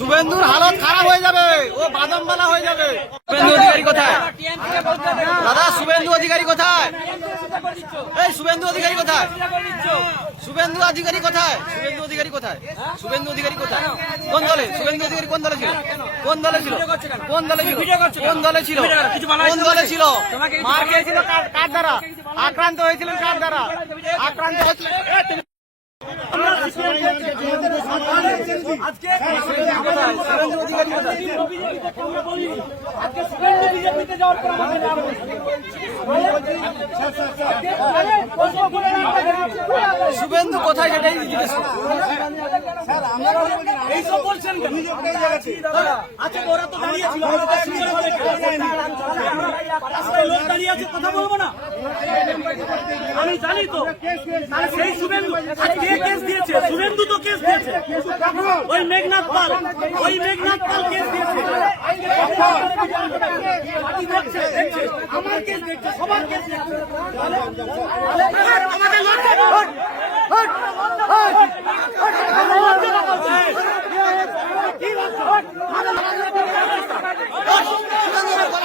শুভেন্দুর হালত খারাপ হয়ে যাবে। ও বাদামবালা হয়ে যাবে। শুভেন্দু অধিকারী কোথায়? দাদা, শুভেন্দু অধিকারী কোথায়? এই শুভেন্দু অধিকারী কোথায়? শুভেন্দু অধিকারী কোথায়? শুভেন্দু অধিকারী কোথায়? শুভেন্দু অধিকারী কোথায়? কোন দলে? শুভেন্দু অধিকারী কোন দলে ছিল? কোন দলে ছিল? কোন দলে ছিল? কোন দলে ছিল? কোন দলে ছিল? মার খেয়েছিল কার দ্বারা? আক্রান্ত হয়েছিলেন কার দ্বারা? আক্রান্ত হয়েছিলেন শুভেন্দু কোথায় সেটাই জিজ্ঞেস করো। এইসব বলছেন আচ্ছা ওরা তো দাঁড়িয়ে ছিল আমরা তো শুনতে পেলাম না। রাস্তায় লোক দাঁড়িয়ে আছে কথা বলব না? আমি জানি তো। সেই শুভেন্দু কে কেস দিয়েছে? শুভেন্দু তো কেস দিয়েছে ওই মেঘনাথ পাল ওই মেঘনাথ পাল কেস দিয়েছে। কোথায় গেল কোথায় গেল শুভেন্দু কোথায় গেল শুভেন্দু অধিকারী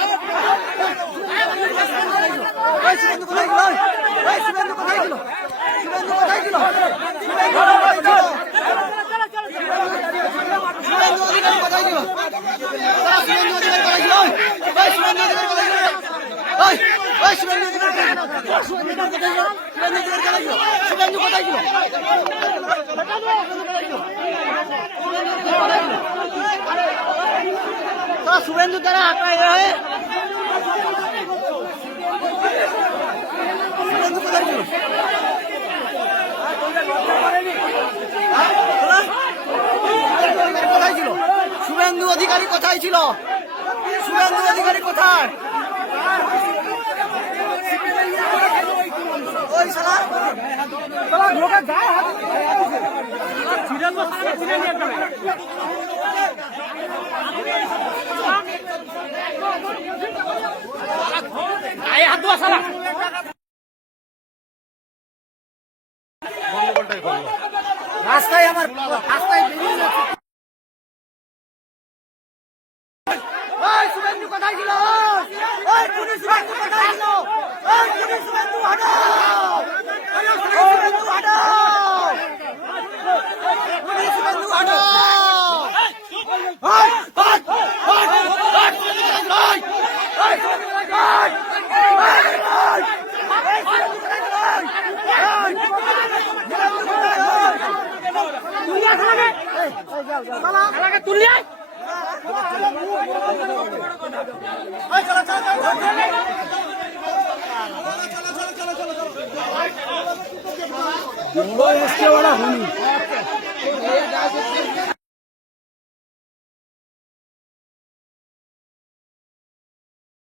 কোথায় গেল তারা শুভেন্দু অধিকারী কোথায় গেল এই শুভেন্দু অধিকারী কোথায় গেল ওই ওই শুভেন্দু অধিকারী কোথায় গেল শুভেন্দু অধিকারী কোথায় গেল শুভেন্দু অধিকারী কোথায় গেল শুভেন্দু কোথায় তারা শুভেন্দু দ্বারা হয়ে শুভেন্দু কোথায় গেল শুভেন্দু অধিকারী কোথায় ছিল? শুভেন্দু অধিকারী কোথায়? ওই শালা শালা লোকের রাস্তায় আমার রাস্তায় বেরিয়ে যাচ্ছে ওই শুভেন্দু কোথায় ছিল ওই পুলিশ শুভেন্দু কোথায় ছিল ওই পুলিশ শুভেন্দু হটাও ওই শুভেন্দু হটাও পুলিশ শুভেন্দু হটাও ওই ওই ওই ওই শুভেন্দু কোথায় ছিল? ওই ওই শুভেন্দু